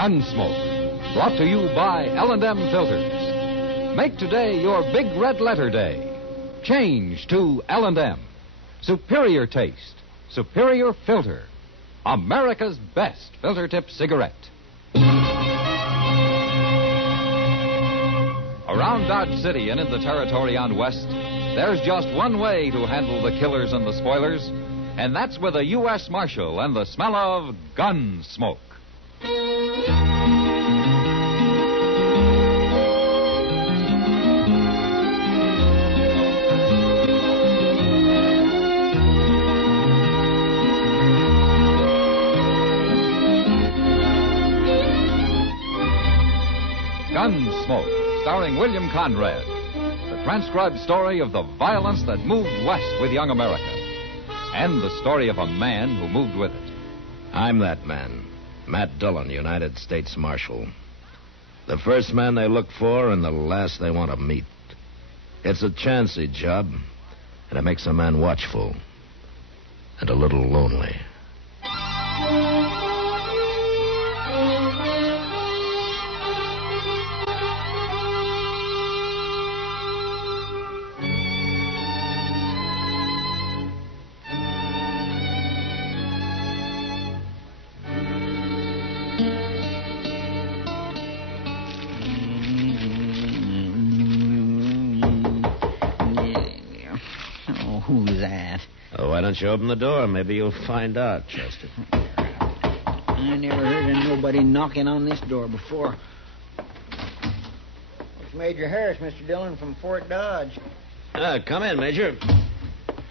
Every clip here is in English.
Gunsmoke, brought to you by L&M Filters. Make today your big red letter day. Change to L&M. Superior taste, superior filter. America's best filter tip cigarette. Around Dodge City and in the territory on West, there's just one way to handle the killers and the spoilers, and that's with a U.S. Marshal and the smell of Gunsmoke. Gunsmoke, starring William Conrad. The transcribed story of the violence that moved west with young America. And the story of a man who moved with it. I'm that man, Matt Dillon, United States Marshal. The first man they look for and the last they want to meet. It's a chancy job, and it makes a man watchful and a little lonely. Who's that? Oh, why don't you open the door? Maybe you'll find out, Chester. I never heard of nobody knocking on this door before. It's Major Harris, Mr. Dillon, from Fort Dodge. Come in, Major.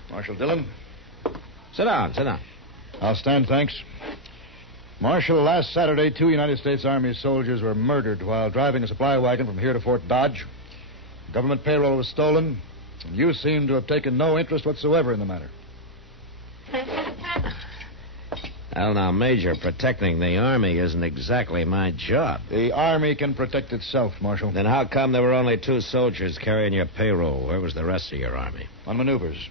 Marshal Dillon. Sit down. I'll stand, thanks. Marshal, last Saturday, 2 United States Army soldiers were murdered while driving a supply wagon from here to Fort Dodge. Government payroll was stolen, and you seem to have taken no interest whatsoever in the matter. Well, now, Major, protecting the Army isn't exactly my job. The Army can protect itself, Marshal. Then how come there were only 2 soldiers carrying your payroll? Where was the rest of your Army? On maneuvers.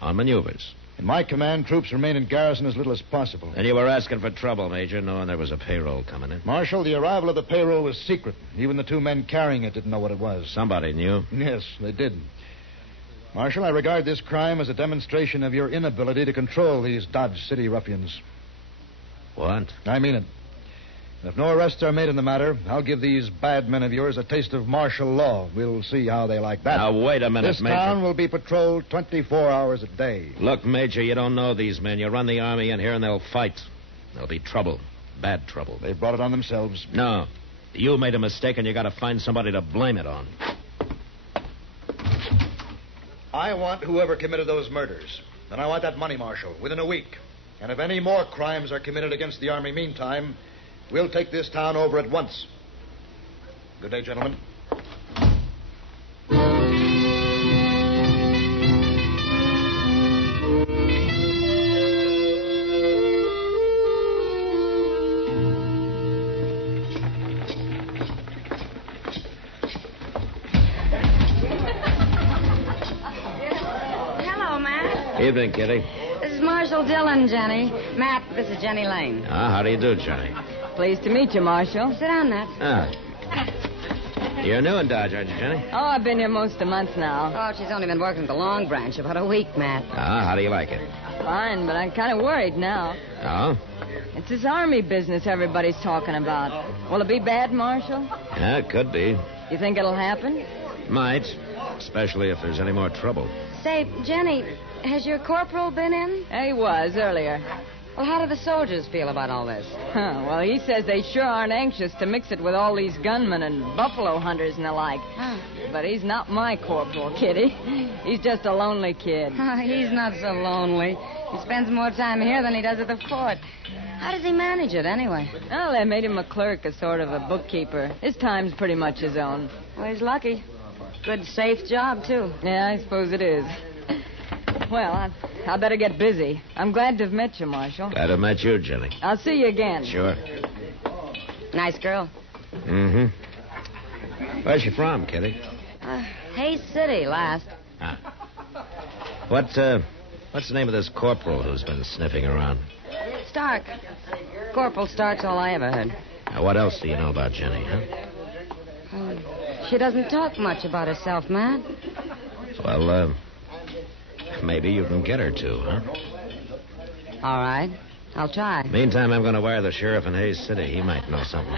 On maneuvers. In my command, troops remain in garrison as little as possible. And you were asking for trouble, Major, knowing there was a payroll coming in. Marshal, the arrival of the payroll was secret. Even the 2 men carrying it didn't know what it was. Somebody knew. Yes, they did. Marshal, I regard this crime as a demonstration of your inability to control these Dodge City ruffians. What? I mean it. If no arrests are made in the matter, I'll give these bad men of yours a taste of martial law. We'll see how they like that. Now, wait a minute, This Major. town will be patrolled 24 hours a day. Look, Major, you don't know these men. You run the Army in here and they'll fight. There'll be trouble. Bad trouble. They brought it on themselves. No. You made a mistake and you got to find somebody to blame it on. I want whoever committed those murders. And I want that money, Marshal, within a week. And if any more crimes are committed against the Army meantime, we'll take this town over at once. Good day, gentlemen. Hello, Matt. Evening, Kitty. This is Marshal Dillon, Jenny. Matt, this is Jenny Lane. How do you do, Johnny? Pleased to meet you, Marshal. Sit down, Matt. You're new in Dodge, aren't you, Jenny? Oh, I've been here most a month now. Oh, she's only been working at the Long Branch about a week, Matt. How do you like it? Fine, but I'm kind of worried now. Oh? It's this Army business everybody's talking about. Will it be bad, Marshal? Yeah, it could be. You think it'll happen? Might. Especially if there's any more trouble. Say, Jenny, has your corporal been in? He was earlier. Well, how do the soldiers feel about all this? Well, he says they sure aren't anxious to mix it with all these gunmen and buffalo hunters and the like. But he's not my corporal, Kitty. He's just a lonely kid. He's not so lonely. He spends more time here than he does at the fort. How does he manage it, anyway? Well, they made him a clerk, a sort of a bookkeeper. His time's pretty much his own. Well, he's lucky. Good, safe job, too. Yeah, I suppose it is. Well, I better get busy. I'm glad to have met you, Marshal. Glad to have met you, Jenny. I'll see you again. Sure. Nice girl. Mm-hmm. Where's she from, Kitty? Hayes City, last. What's the name of this corporal who's been sniffing around? Stark. Corporal Stark's all I ever heard. Now, what else do you know about Jenny, huh? She doesn't talk much about herself, Matt. Well, maybe you can get her to, huh? All right. I'll try. Meantime, I'm going to wire the sheriff in Hayes City. He might know something.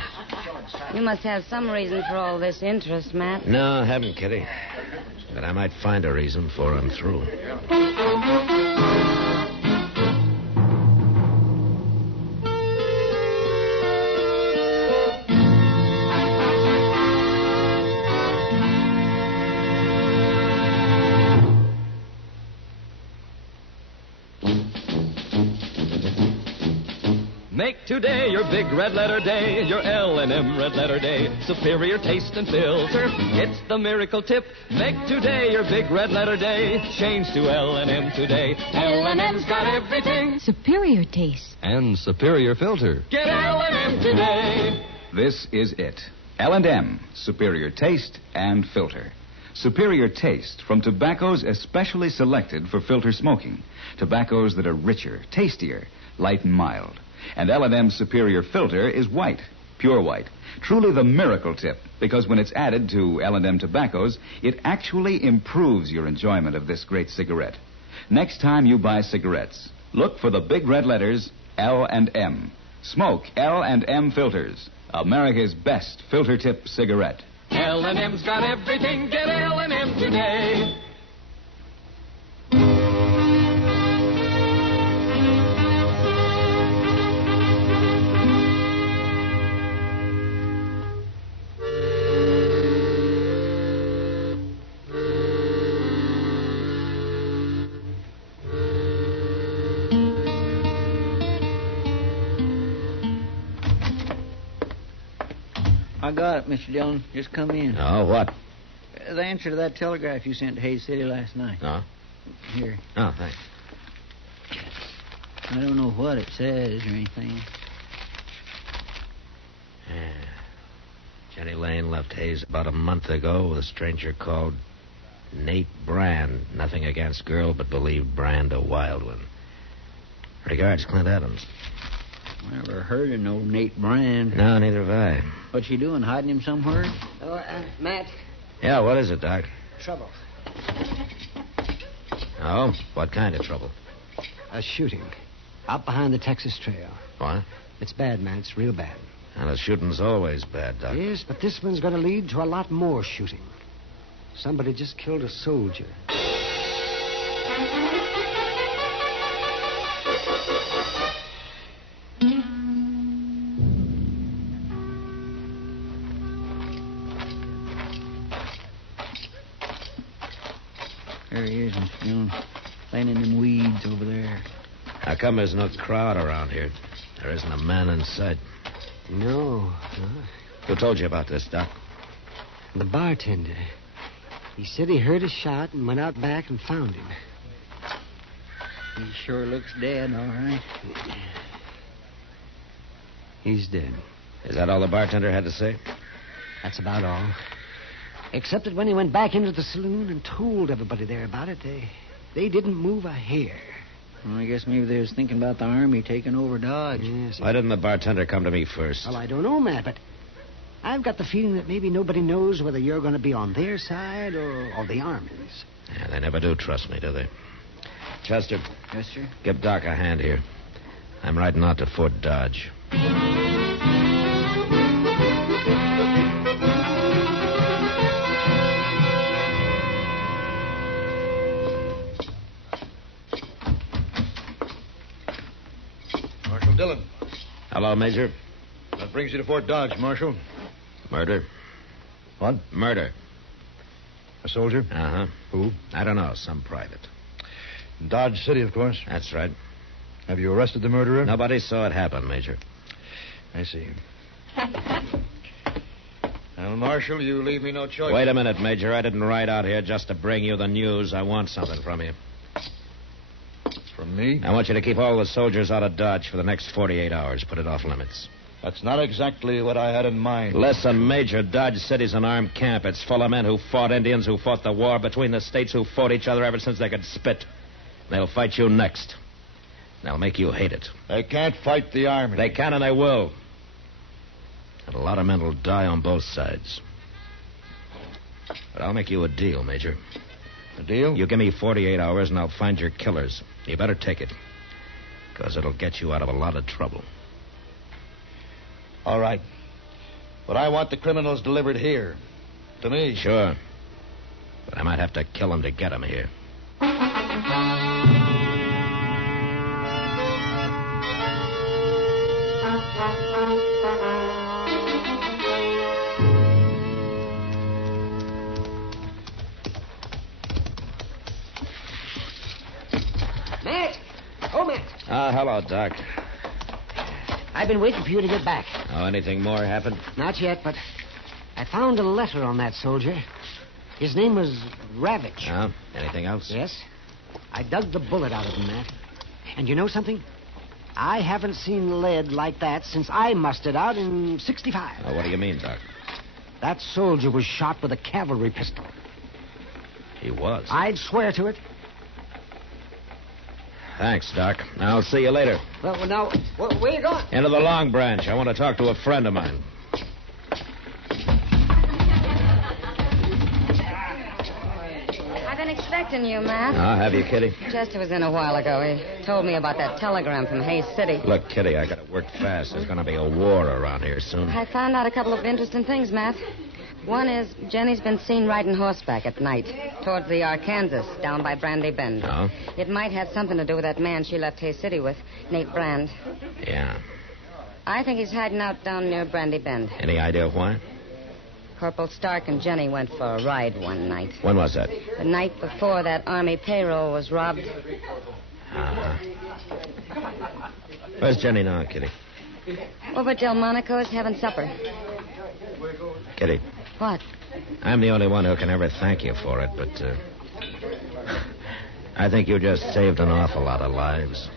You must have some reason for all this interest, Matt. No, I haven't, Kitty. But I might find a reason before I'm through. Make today your big red letter day, your L&M red letter day. Superior taste and filter, it's the miracle tip. Make today your big red letter day. Change to L&M today. L&M's got everything. Superior taste. And superior filter. Get L&M today. This is it. L&M, superior taste and filter. Superior taste from tobaccos especially selected for filter smoking. Tobaccos that are richer, tastier, light and mild. And L&M's superior filter is white, pure white. Truly the miracle tip, because when it's added to L&M tobaccos, it actually improves your enjoyment of this great cigarette. Next time you buy cigarettes, look for the big red letters L&M. Smoke L&M filters, America's best filter tip cigarette. L&M's got everything. Get L&M today. I got it, Mr. Dillon. Just come in. Oh, what? The answer to that telegraph you sent to Hayes City last night. Oh? Here. Oh, thanks. I don't know what it says or anything. Yeah. Jenny Lane left Hayes about a month ago with a stranger called Nate Brand. Nothing against girl, but believed Brand a wild one. Regards, Clint Adams. Never heard of no Nate Brand. No, neither have I. What's she doing, hiding him somewhere? Oh, Matt. Yeah, what is it, Doc? Trouble. Oh? What kind of trouble? A shooting. Out behind the Texas Trail. What? It's bad, man. It's real bad. And the shooting's always bad, Doc. Yes, but this one's going to lead to a lot more shooting. Somebody just killed a soldier. There he is, Mr. Dillon. Laying in them weeds over there. How come there's no crowd around here? There isn't a man in sight. No. Who told you about this, Doc? The bartender. He said he heard a shot and went out back and found him. He sure looks dead, all right. He's dead. Is that all the bartender had to say? That's about all. Except that when he went back into the saloon and told everybody there about it, they didn't move a hair. Well, I guess maybe they was thinking about the Army taking over Dodge. Yes. Why didn't the bartender come to me first? Well, I don't know, Matt, but I've got the feeling that maybe nobody knows whether you're going to be on their side or the Army's. Yeah, they never do trust me, do they? Chester. Yes, sir? Give Doc a hand here. I'm riding out to Fort Dodge. Marshal Dillon. Hello, Major. What brings you to Fort Dodge, Marshal? Murder. What? Murder. A soldier? Uh-huh. Who? I don't know. Some private. Dodge City, of course. That's right. Have you arrested the murderer? Nobody saw it happen, Major. I see. Well, Marshal, you leave me no choice. Wait a minute, Major. I didn't ride out here just to bring you the news. I want something from you. From me? I want you to keep all the soldiers out of Dodge for the next 48 hours. Put it off limits. That's not exactly what I had in mind. Listen, Major, Dodge City's an armed camp. It's full of men who fought Indians, who fought the war between the states, who fought each other ever since they could spit. They'll fight you next. They'll make you hate it. They can't fight the Army. They can and they will. And a lot of men will die on both sides. But I'll make you a deal, Major. A deal? You give me 48 hours and I'll find your killers. You better take it. Because it'll get you out of a lot of trouble. All right. But I want the criminals delivered here. To me. Sure. But I might have to kill them to get them here. Matt! Oh, Matt! Hello, Doc. I've been waiting for you to get back. Oh, anything more happened? Not yet, but I found a letter on that soldier. His name was Ravitch. Anything else? Yes. I dug the bullet out of him, Matt. And you know something? I haven't seen lead like that since I mustered out in 65. Oh, what do you mean, Doc? That soldier was shot with a cavalry pistol. He was? I'd swear to it. Thanks, Doc. I'll see you later. Well, now, where you going? Into the Long Branch. I want to talk to a friend of mine. I've been expecting you, Matt. Have you, Kitty? Chester was in a while ago. He told me about that telegram from Hayes City. Look, Kitty, I got to work fast. There's going to be a war around here soon. I found out a couple of interesting things, Matt. One is Jenny's been seen riding horseback at night towards the Arkansas down by Brandy Bend. Oh? It might have something to do with that man she left Hayes City with, Nate Brand. Yeah. I think he's hiding out down near Brandy Bend. Any idea why? Corporal Stark and Jenny went for a ride one night. When was that? The night before that Army payroll was robbed. Uh-huh. Where's Jenny now, Kitty? Over at Delmonico's having supper. Kitty. What? I'm the only one who can ever thank you for it, but I think you just saved an awful lot of lives.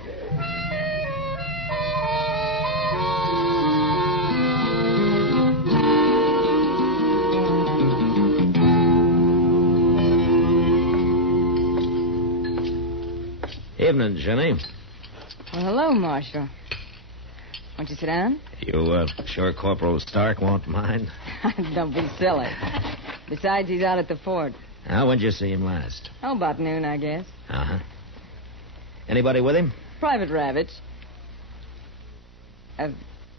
Evening, Jenny. Well, hello, Marshal. Won't you sit down? You sure Corporal Stark won't mind? Don't be silly. Besides, he's out at the fort. When'd you see him last? Oh, about noon, I guess. Uh-huh. Anybody with him? Private Ravitch.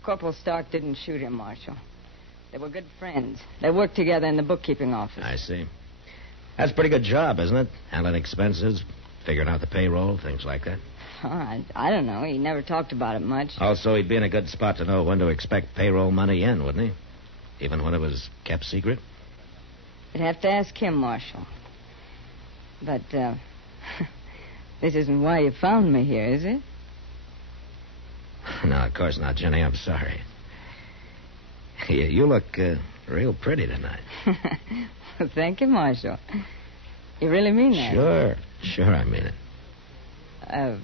Corporal Stark didn't shoot him, Marshal. They were good friends. They worked together in the bookkeeping office. I see. That's a pretty good job, isn't it? Handling expenses, figuring out the payroll, things like that. Oh, I don't know. He never talked about it much. Also, he'd be in a good spot to know when to expect payroll money in, wouldn't he? Even when it was kept secret? You'd have to ask him, Marshal. But, this isn't why you found me here, is it? No, of course not, Jenny. I'm sorry. You look real pretty tonight. Well, thank you, Marshal. You really mean that? Sure, I mean it.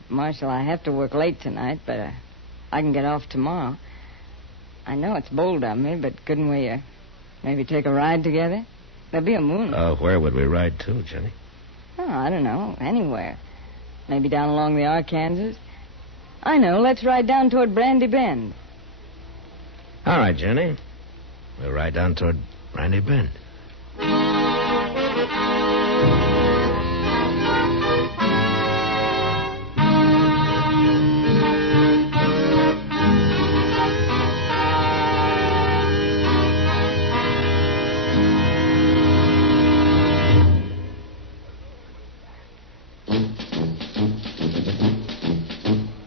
Marshal, I have to work late tonight, but I can get off tomorrow. I know it's bold of me, but couldn't we maybe take a ride together? There'll be a moon. Where would we ride to, Jenny? Oh, I don't know. Anywhere. Maybe down along the Arkansas. I know. Let's ride down toward Brandy Bend. All right, Jenny. We'll ride down toward Brandy Bend.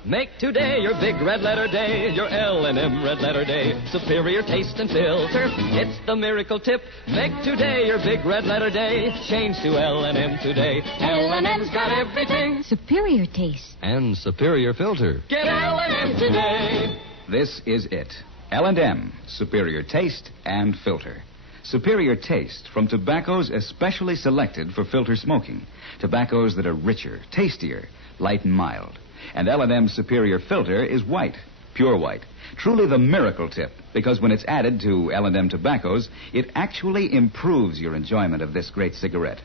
Make today your big red letter day, your L&M red letter day. Superior taste and filter, it's the miracle tip. Make today your big red letter day. Change to L&M today. L&M's got everything. Superior taste. And superior filter. Get L&M today. This is it. L&M, superior taste and filter. Superior taste from tobaccos especially selected for filter smoking. Tobaccos that are richer, tastier, light and mild. And L&M's superior filter is white, pure white. Truly the miracle tip, because when it's added to L&M tobaccos, it actually improves your enjoyment of this great cigarette.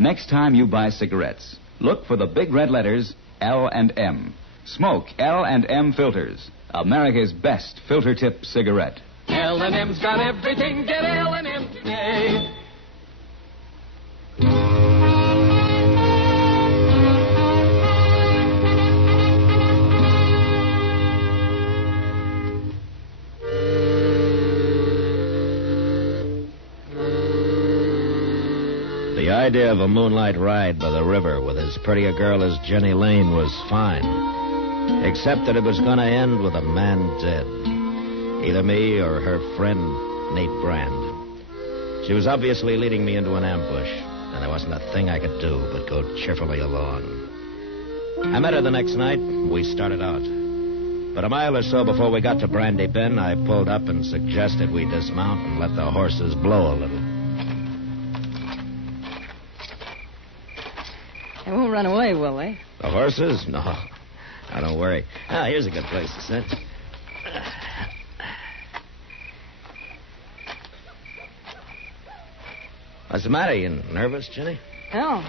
Next time you buy cigarettes, look for the big red letters L&M. Smoke L&M filters, America's best filter tip cigarette. L&M's got everything. Get L&M today. The idea of a moonlight ride by the river with as pretty a girl as Jenny Lane was fine, except that it was going to end with a man dead. Either me or her friend, Nate Brand. She was obviously leading me into an ambush, and there wasn't a thing I could do but go cheerfully along. I met her the next night. We started out. But a mile or so before we got to Brandy Bend, I pulled up and suggested we dismount and let the horses blow a little. They won't run away, will they? The horses? No. Now, don't worry. Ah, here's a good place to sit. What's the matter? You nervous, Jenny? No.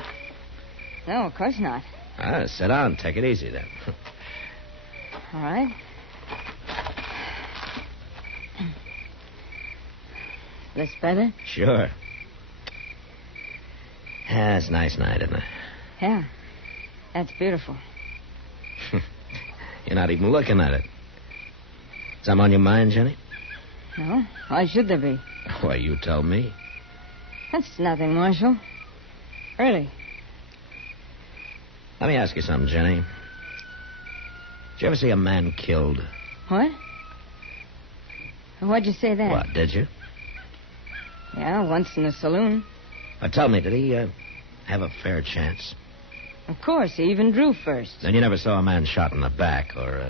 No, of course not. Ah, sit down. Take it easy, then. All right. This better? Sure. Yeah, it's a nice night, isn't it? Yeah. That's beautiful. You're not even looking at it. Something on your mind, Jenny? No. Why should there be? Why, you tell me. That's nothing, Marshal. Really. Let me ask you something, Jenny. Did you ever see a man killed? What? Why'd you say that? What, did you? Yeah, once in a saloon. Tell me, did he have a fair chance? Of course, he even drew first. Then you never saw a man shot in the back or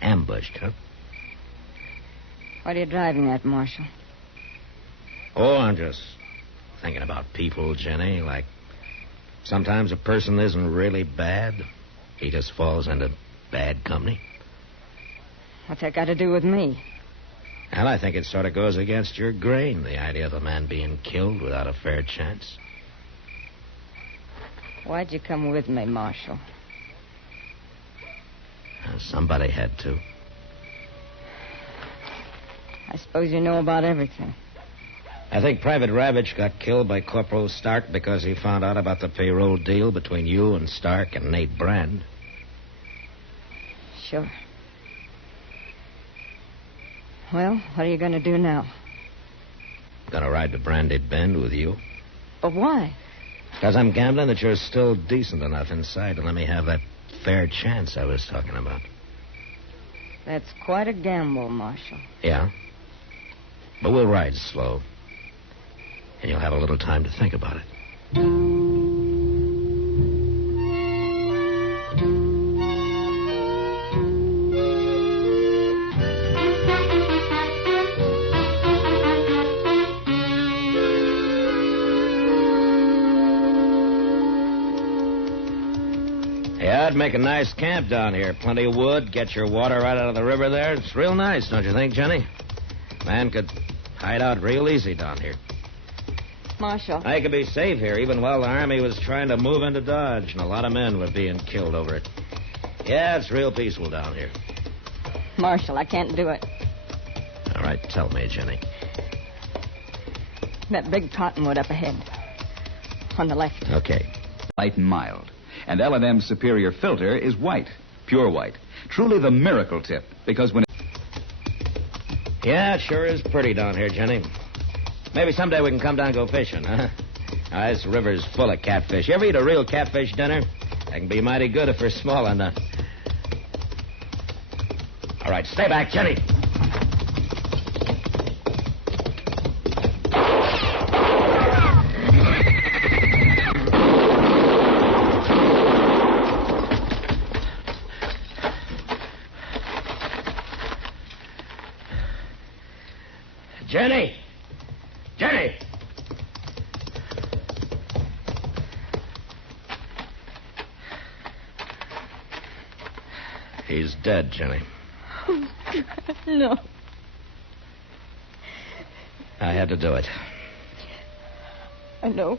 ambushed, huh? What are you driving at, Marshal? Oh, I'm just thinking about people, Jenny. Like, sometimes a person isn't really bad. He just falls into bad company. What's that got to do with me? And I think it sort of goes against your grain, the idea of a man being killed without a fair chance. Why'd you come with me, Marshal? Somebody had to. I suppose you know about everything. I think Private Ravitch got killed by Corporal Stark because he found out about the payroll deal between you and Stark and Nate Brand. Sure. Well, what are you going to do now? I'm going to ride to Brandy Bend with you. But why? Because I'm gambling that you're still decent enough inside to let me have that fair chance I was talking about. That's quite a gamble, Marshal. Yeah? But we'll ride slow. And you'll have a little time to think about it. Yeah, I'd make a nice camp down here. Plenty of wood, get your water right out of the river there. It's real nice, don't you think, Jenny? Man could hide out real easy down here. Marshal. I could be safe here even while the Army was trying to move into Dodge, and a lot of men were being killed over it. Yeah, it's real peaceful down here. Marshal, I can't do it. All right, tell me, Jenny. That big cottonwood up ahead. On the left. Okay. Light and mild. And L&M's superior filter is white, pure white. Truly the miracle tip, because when... Yeah, it sure is pretty down here, Jenny. Maybe someday we can come down and go fishing, huh? This river's full of catfish. You ever eat a real catfish dinner? They can be mighty good if they're small enough. All right, stay back, Jenny. Jenny! Jenny! He's dead, Jenny. Oh, God, no. I had to do it. I know.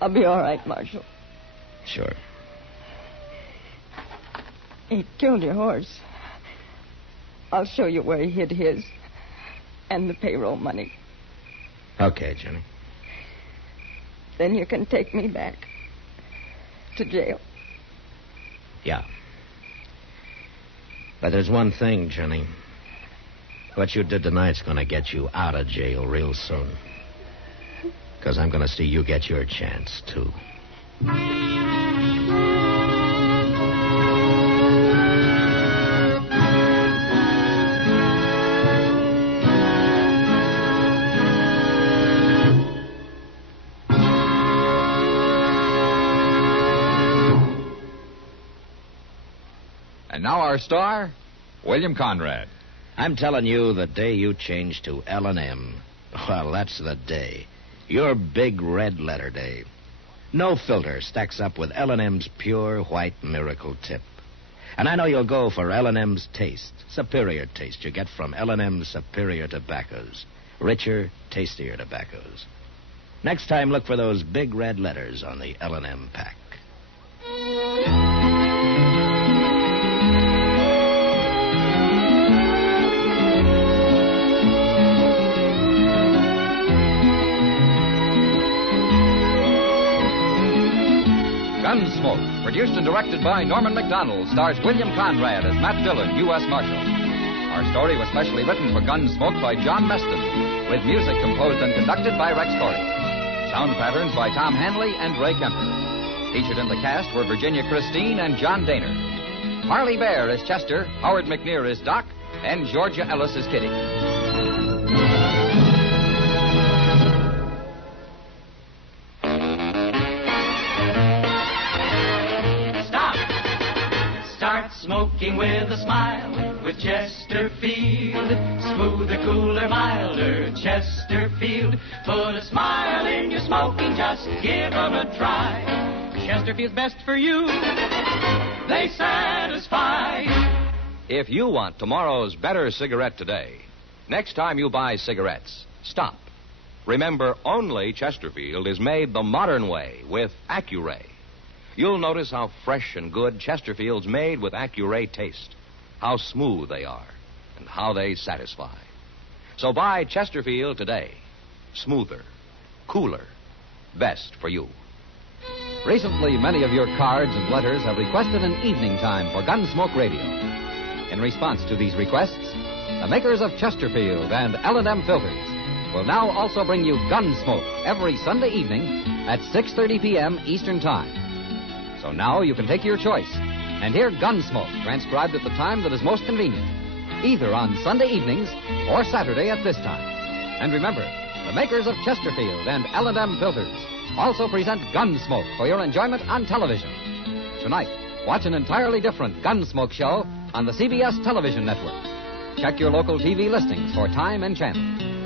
I'll be all right, Marshal. Sure. He killed your horse. I'll show you where he hid his and the payroll money. Okay, Jenny. Then you can take me back to jail. Yeah. But there's one thing, Jenny. What you did tonight's going to get you out of jail real soon. Because I'm going to see you get your chance, too. And now our star, William Conrad. I'm telling you, the day you change to L&M, well, that's the day. Your big red letter day. No filter stacks up with L&M's pure white miracle tip. And I know you'll go for L&M's taste, superior taste you get from L&M's superior tobaccos. Richer, tastier tobaccos. Next time, look for those big red letters on the L&M pack. Gunsmoke, produced and directed by Norman MacDonnell, stars William Conrad as Matt Dillon, U.S. Marshal. Our story was specially written for Gunsmoke by John Meston, with music composed and conducted by Rex Corey. Sound patterns by Tom Hanley and Ray Kemper. Featured in the cast were Virginia Christine and John Daner. Parley Baer is Chester, Howard McNear is Doc, and Georgia Ellis is Kitty. Smoking with a smile with Chesterfield. Smoother, cooler, milder Chesterfield. Put a smile in your smoking, just give 'em a try. Chesterfield's best for you. They satisfy. If you want tomorrow's better cigarette today, next time you buy cigarettes, stop. Remember, only Chesterfield is made the modern way with Accuray. You'll notice how fresh and good Chesterfield's made with Accuray taste, how smooth they are, and how they satisfy. So buy Chesterfield today. Smoother, cooler, best for you. Recently, many of your cards and letters have requested an evening time for Gunsmoke Radio. In response to these requests, the makers of Chesterfield and L&M filters will now also bring you Gunsmoke every Sunday evening at 6:30 p.m. Eastern Time. So now you can take your choice and hear Gunsmoke transcribed at the time that is most convenient, either on Sunday evenings or Saturday at this time. And remember, the makers of Chesterfield and L&M filters also present Gunsmoke for your enjoyment on television. Tonight, watch an entirely different Gunsmoke show on the CBS television network. Check your local TV listings for time and channel.